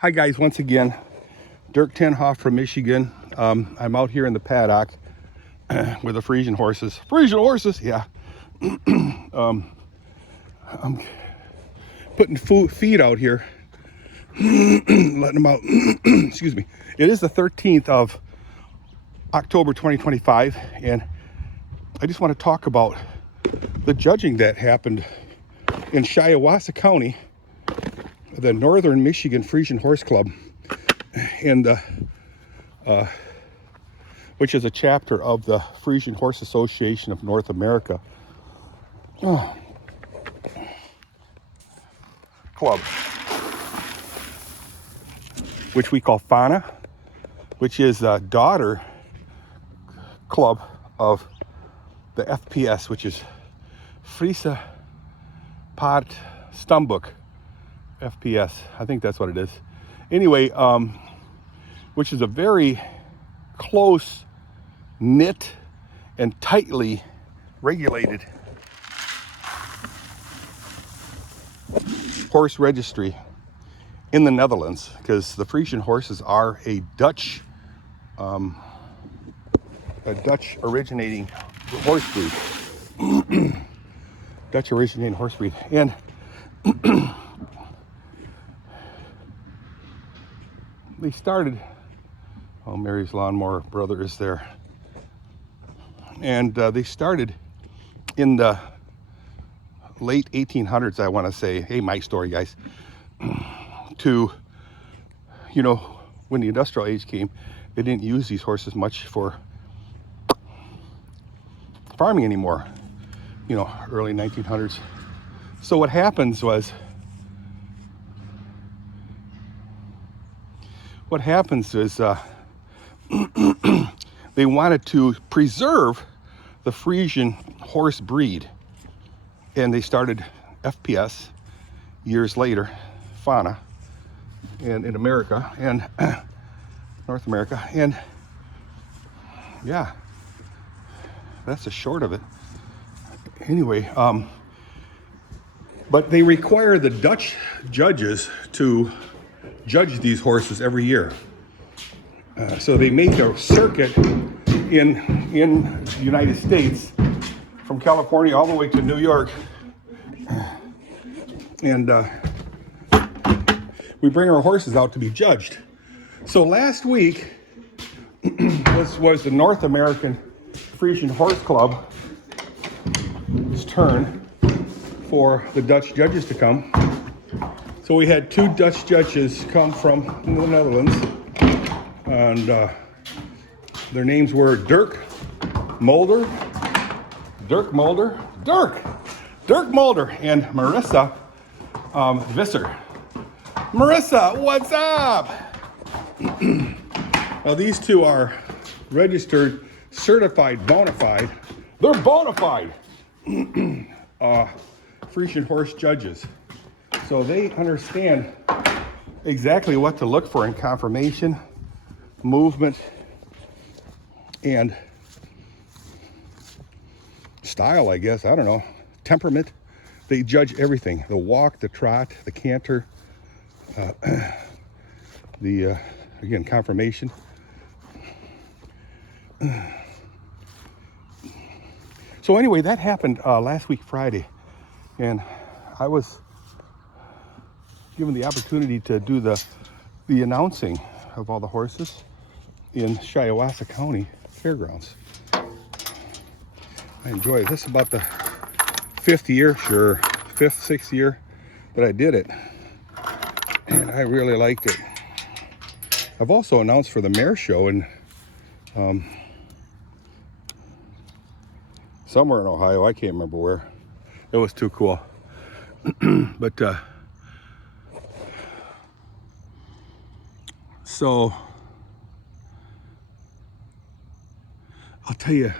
Hi guys, once again, Dirk Haaf from Michigan. I'm out here in the paddock with the Friesian horses. Friesian horses, yeah. I'm putting feed out here, letting them out. Excuse me. It is the 13th of October 2025, and I just want to talk about the judging that happened in Shiawassee County, the Northern Michigan Friesian Horse Club, and which is a chapter of the Friesian Horse Association of North America club, which we call FANA, which is a daughter club of the FPS, which is Friese Paard Stamboek FPS. I think that's what it is. Anyway, which is a very close knit and tightly regulated horse registry in the Netherlands, because the Friesian horses are a Dutch originating horse breed. Dutch originating horse breed. And they started, oh, Mary's lawnmower brother is there. And they started in the late 1800s, I want to say. Hey, my story, guys. To, you know, when the industrial age came, they didn't use these horses much for farming anymore. You know, early 1900s. So what happens is they wanted to preserve the Friesian horse breed, and they started FPS years later, FANA, and in America and North America, and yeah, that's the short of it. Anyway, but they require the Dutch judges to judge these horses every year. So they make a circuit in the United States, from California all the way to New York, and we bring our horses out to be judged. So last week was the North American Friesian Horse Club's turn for the Dutch judges to come. So we had two Dutch judges come from the Netherlands, and their names were Dirk Mulder, and Marissa Visser. Marissa, what's up? Now these two are registered, certified, bona fide. They're bona fide Friesian horse judges. So they understand exactly what to look for in conformation, movement, and style, I guess. I don't know. Temperament. They judge everything. The walk, the trot, the canter, again, conformation. So anyway, that happened last week, Friday. And I was given the opportunity to do the announcing of all the horses in Shiawassee County Fairgrounds. I enjoy it. This is about the fifth, sixth year that I did it, and I really liked it. I've also announced for the mare show in somewhere in Ohio. I can't remember where. It was too cool. But so I'll tell you,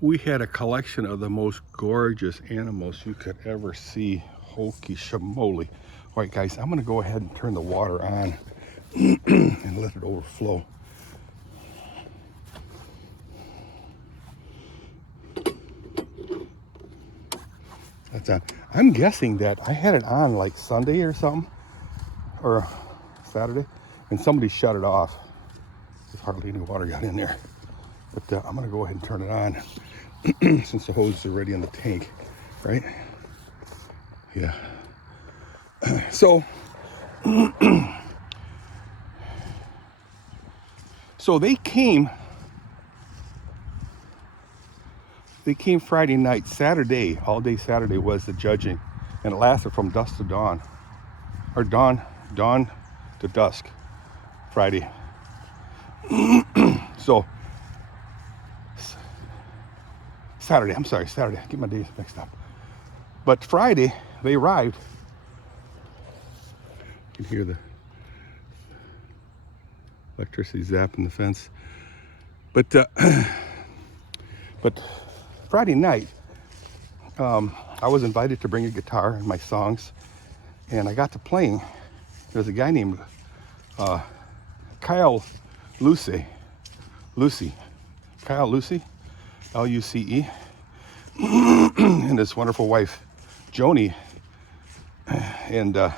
we had a collection of the most gorgeous animals you could ever see. Holy shamoly. All right, guys, I'm going to go ahead and turn the water on and let it overflow. That's on. I'm guessing that I had it on like Sunday or something, or Saturday, and somebody shut it off. There's hardly any water got in there. But I'm gonna go ahead and turn it on since the hose is already in the tank, right? Yeah. So, so they came Friday night. Saturday, all day Saturday was the judging, and it lasted from dusk to dawn, or dawn to dusk, Friday. So, Saturday, I'm sorry, Saturday, I get my days mixed up. But Friday, they arrived. You can hear the electricity zapping the fence. But Friday night, I was invited to bring a guitar and my songs, and I got to playing. There's a guy named Kyle Lucy, Kyle Lucy, Luce, and his wonderful wife, Joni, and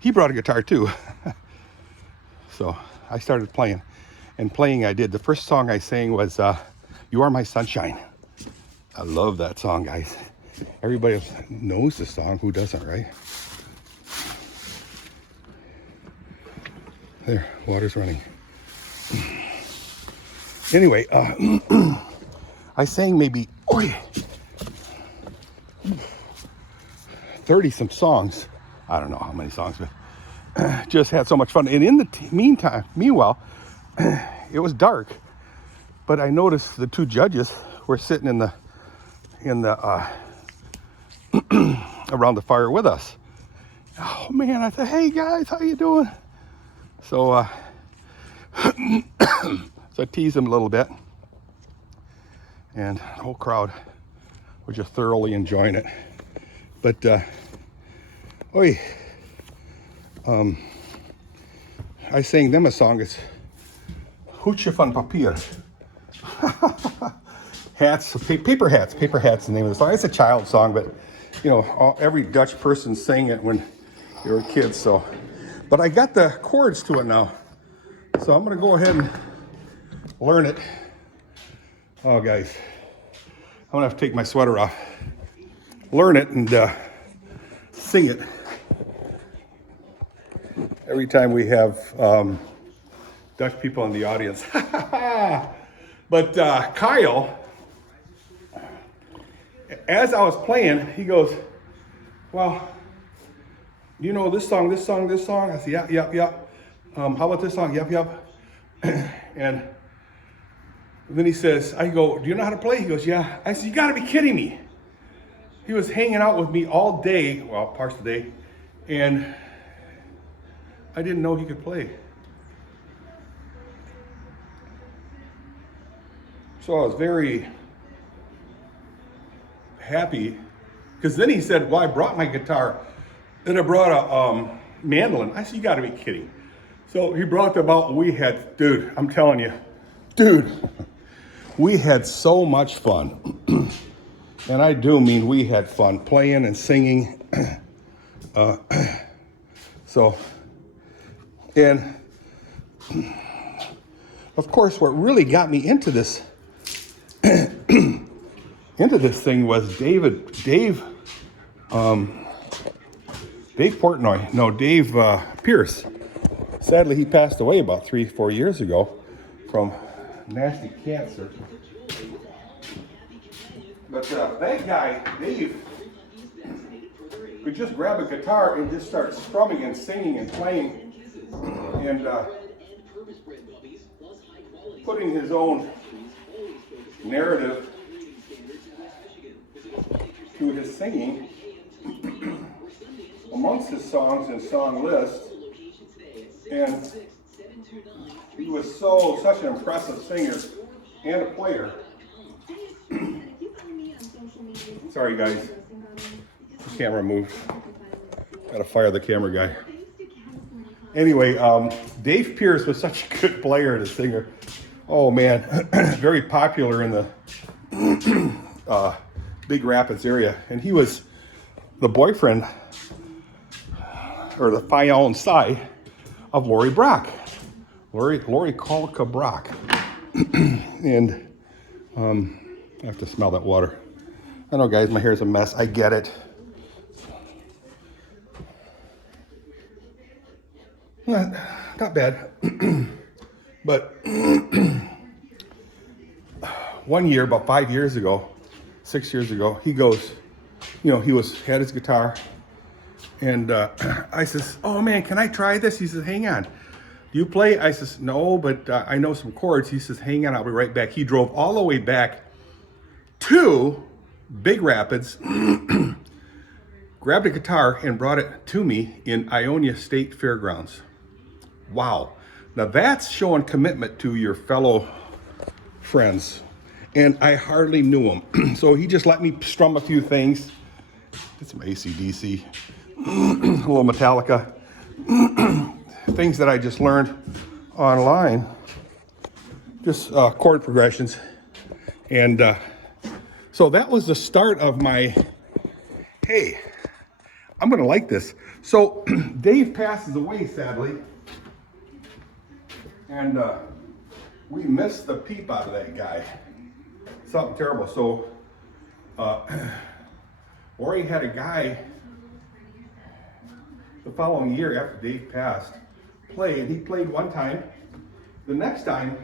he brought a guitar too. So I started playing, and playing I did. The first song I sang was You Are My Sunshine. I love that song, guys. Everybody knows the song, who doesn't, right? There, water's running. Anyway, I sang maybe 30 some songs. I don't know how many songs, but just had so much fun. And in the meanwhile, it was dark, but I noticed the two judges were sitting in the around the fire with us. Oh man, I said, hey guys, how you doing? So so I teased them a little bit, and the whole crowd was just thoroughly enjoying it. But I sang them a song. It's Hoedje van Papier. Hats, paper hats. Paper hats, the name of the song. It's a child song, but you know, every Dutch person sang it when they were kids. So, but I got the chords to it now, so I'm gonna go ahead and learn it. Oh, guys, I'm gonna have to take my sweater off, learn it, and sing it every time we have Dutch people in the audience. But Kyle, as I was playing, he goes, well, you know this song, this song, this song? I said, yeah. How about this song? Yep. And then he says, I go, do you know how to play? He goes, yeah. I said, you gotta be kidding me. He was hanging out with me all day, well, parts of the day, and I didn't know he could play. So I was very happy, because then he said, well, I brought my guitar, then I brought a mandolin. I said, you gotta be kidding. So he brought them out, and we had, dude, I'm telling you, we had so much fun. And I do mean we had fun playing and singing. So, and of course, what really got me into this thing was Dave Portnoy. No, Dave Pierce. Sadly, he passed away about 3-4 years ago from nasty cancer. But that guy, Dave, could just grab a guitar and just start strumming and singing and playing and putting his own narrative to his singing amongst his songs and song lists. And he was such an impressive singer and a player. Sorry guys, the camera moved. Gotta fire the camera guy. Anyway, Dave Pierce was such a good player and a singer. Oh man, very popular in the Big Rapids area. And he was the boyfriend or the fiancée of Lori Brock. Lori Kolka Brock. And I have to smell that water. I know, guys, my hair's a mess. I get it. Not bad. But 1 year, about 5 years ago, 6 years ago, he goes, you know, had his guitar, and I says, oh man, can I try this? He says, hang on. Do you play? I says, no, but I know some chords. He says, hang on, I'll be right back. He drove all the way back to Big Rapids, grabbed a guitar and brought it to me in Ionia State Fairgrounds. Wow. Now that's showing commitment to your fellow friends. And I hardly knew him. So he just let me strum a few things. Did some AC/DC, a little Metallica, things that I just learned online, just chord progressions. And so that was the start of my, hey, I'm gonna like this. So Dave passes away, sadly. And we missed the peep out of that guy. Something terrible. So Lori had a guy the following year after Dave passed play, and he played one time. The next time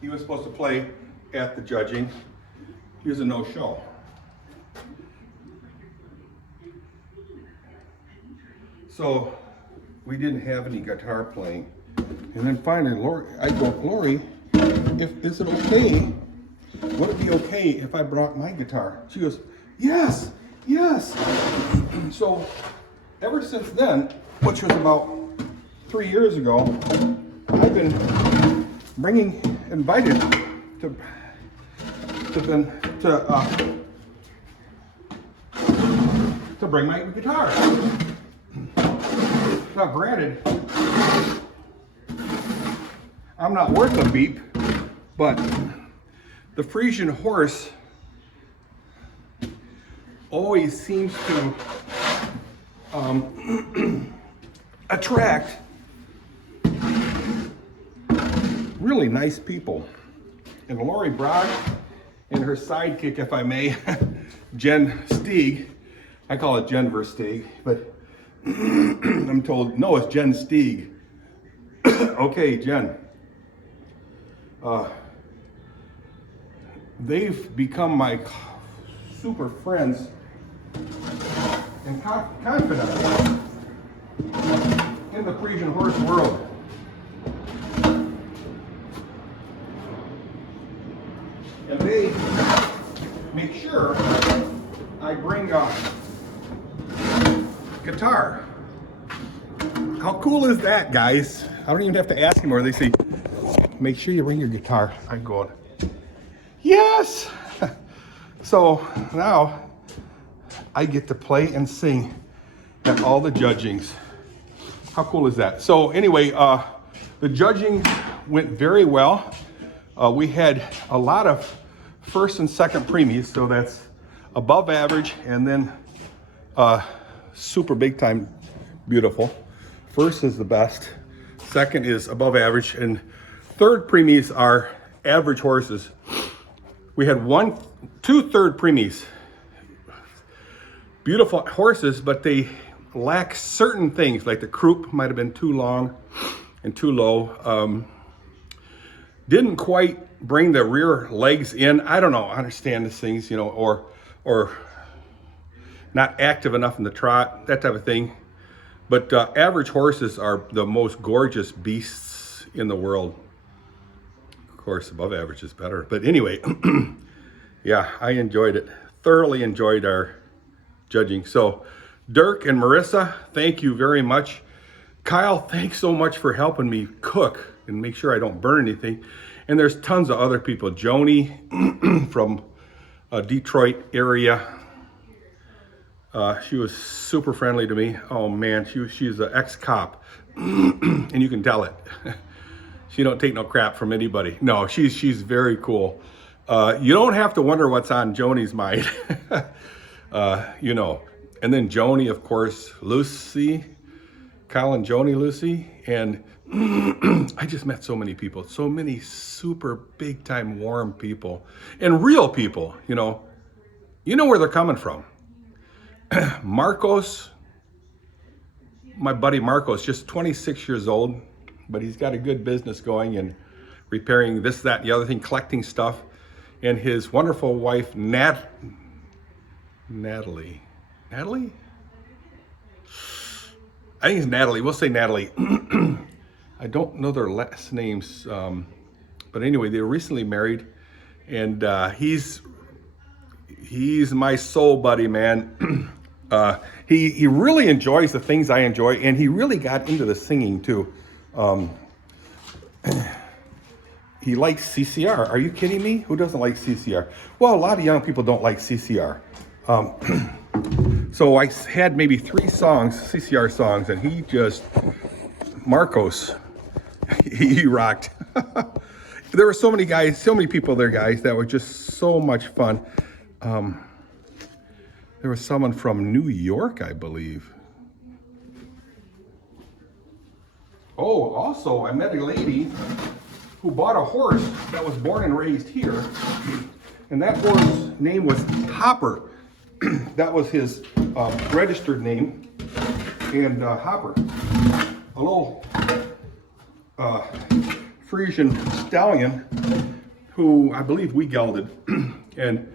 he was supposed to play at the judging, he was a no-show. So we didn't have any guitar playing. And then finally, I go, Lori, is it okay? Would it be okay if I brought my guitar? She goes, yes, yes. So ever since then, which was about 3 years ago, I've been invited to bring my guitar. Now, granted, I'm not worth a beep, but the Friesian horse always seems to attract really nice people. And Lori Brock and her sidekick, if I may, Jen Steeg, I call it Jen versus Steeg, but I'm told, no, it's Jen Steeg. Okay, Jen. They've become my super friends and confidants in the Friesian horse world. And they make sure I bring a guitar. How cool is that, guys? I don't even have to ask anymore. They say, make sure you bring your guitar. I go, yes! So now I get to play and sing at all the judgings. How cool is that? So anyway, the judging went very well. We had a lot of first and second premies, so that's above average, and then super big time beautiful. First is the best, second is above average, and third premies are average horses. We had two third premies. Beautiful horses, but they lack certain things, like the croup might have been too long and too low. Didn't quite bring the rear legs in. I don't know, I understand these things, you know, or not active enough in the trot, that type of thing. But average horses are the most gorgeous beasts in the world. Of course, above average is better. But anyway, yeah, I enjoyed it. Thoroughly enjoyed our judging. So Dirk and Marissa, thank you very much. Kyle, thanks so much for helping me cook and make sure I don't burn anything. And there's tons of other people. Joni from Detroit area. She was super friendly to me. Oh man, she's an ex-cop, and you can tell it. She don't take no crap from anybody. No, she's very cool. You don't have to wonder what's on Joni's mind. You know. And then Joni, of course, Lucy, Kyle and Joni, Lucy, and I just met so many people, so many super big time warm people and real people, you know where they're coming from. Marcos, my buddy Marcos, just 26 years old, but he's got a good business going and repairing this, that, and the other thing, collecting stuff. And his wonderful wife, Natalie? I think it's Natalie. We'll say Natalie. I don't know their last names, but anyway, they were recently married, and he's my soul buddy, man. He really enjoys the things I enjoy, and he really got into the singing too. He likes CCR. Are you kidding me? Who doesn't like CCR? Well, a lot of young people don't like CCR. So I had maybe 3 songs, CCR songs, and he just, Marcos, he rocked. There were so many guys, so many people there, guys, that were just so much fun. There was someone from New York, I believe. Oh, also, I met a lady who bought a horse that was born and raised here, and that horse's name was Hopper. That was his registered name, and Hopper, a little Friesian stallion who I believe we gelded and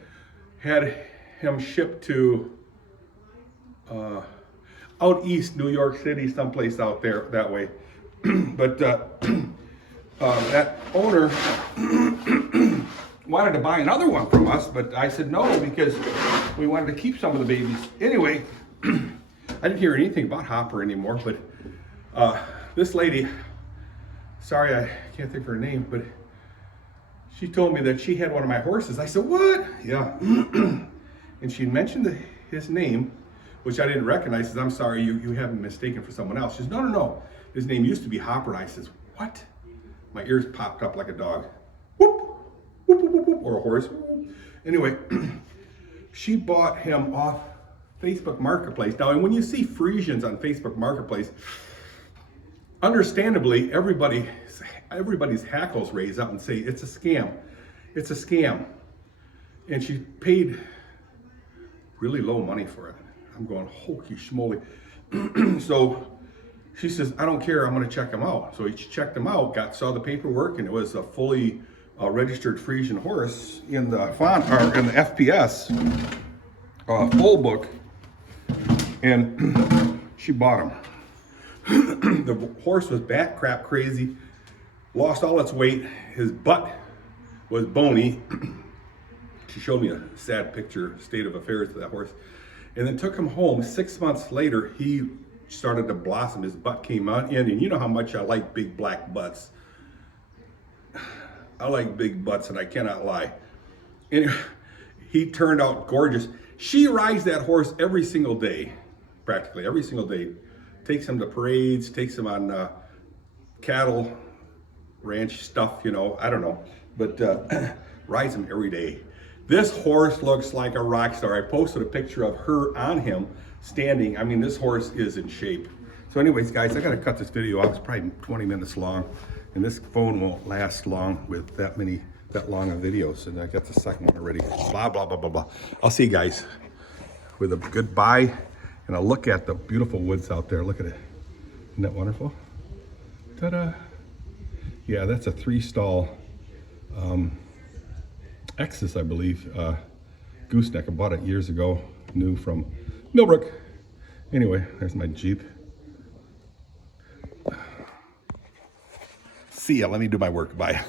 had him shipped to out east, New York City, someplace out there that way. But that owner wanted to buy another one from us, but I said no because we wanted to keep some of the babies. Anyway, I didn't hear anything about Hopper anymore, but this lady, sorry, I can't think of her name, but she told me that she had one of my horses. I said, what? Yeah. And she mentioned his name, which I didn't recognize. She says, I'm sorry, you have him mistaken for someone else. She says, no. His name used to be Hopper. And I says, what? My ears popped up like a dog. Whoop, whoop, whoop, whoop, whoop, or a horse. Anyway, she bought him off Facebook Marketplace. Now, and when you see Friesians on Facebook Marketplace, understandably, everybody's hackles raise up and say, it's a scam. It's a scam. And she paid really low money for it. I'm going, holy schmoly. So she says, I don't care, I'm gonna check him out. So she checked him out, saw the paperwork, and it was a fully registered Friesian horse in the in the FPS full book, and she bought him. The horse was bat crap crazy, lost all its weight, his butt was bony. She showed me a sad picture, state of affairs of that horse, and then took him home. 6 months later, he started to blossom. His butt came out in, and you know how much I like big black butts. I like big butts, and I cannot lie. And he turned out gorgeous. She rides that horse every single day, practically every single day. Takes him to parades, takes him on cattle ranch stuff, I don't know, but rides him every day. This horse looks like a rock star. I posted a picture of her on him standing. I mean, this horse is in shape. So anyways, guys, I gotta cut this video off. It's probably 20 minutes long, and this phone won't last long with that long of videos. And I got the second one already. Blah, blah, blah, blah, blah. I'll see you guys with a goodbye and a look at the beautiful woods out there. Look at it. Isn't that wonderful? Ta-da. Yeah, that's a 3-stall Exus, I believe, gooseneck. I bought it years ago, new from Millbrook. Anyway, there's my Jeep. See ya, let me do my work, bye.